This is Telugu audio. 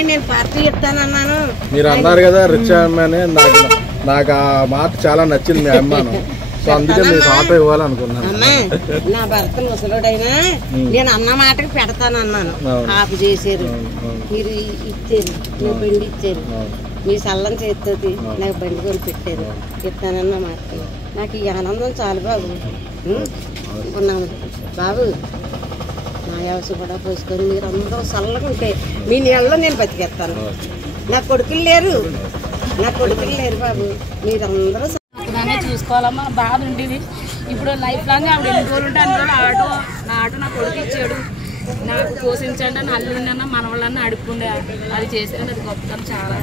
స్వామి నేను పార్టీ ఇస్తానన్నాను. మీరు అన్నారు కదా రిచ్ అమ్మాయి, నాకు ఆ మాట చాలా నచ్చింది మీ అమ్మాను. సో అందుకే మీకు ఆటో ఇవ్వాలనుకున్నాను. అమ్మా నా భర్త ముసలుడైనా నేను అన్న మాటకి పెడతానన్నాను. ఆపు చేశారు, మీరు ఇచ్చారు, మీ బండి ఇచ్చారు, మీ సల్లం చేతితోటి నాకు బండి కొని పెట్టారు. ఇస్తానన్న మాట నాకు ఈ ఆనందం చాలు బాబు. అనుకున్నాను బాబు నా వ్యవసాయ కూడా పోసుకొని మీరు అందరూ చల్లగా ఉంటే మీ నీళ్ళలో నేను బతికేస్తాను. నా కొడుకులు లేరు బాబు, మీరందరూ చూసుకోవాలమ్మా. బాధ ఉండేది. ఇప్పుడు లైఫ్ లాంగ్ ఆవిడ ఎన్ని రోజులు ఉంటే అన్ని రోజులు నా ఆటో నా కొడుకు ఇచ్చాడు. నాకు పోషించండి అని అల్లుండన్నా మనవాళ్ళన్నా అడుక్కుండే. అది చేసేది అది గొప్పతనం చాలా.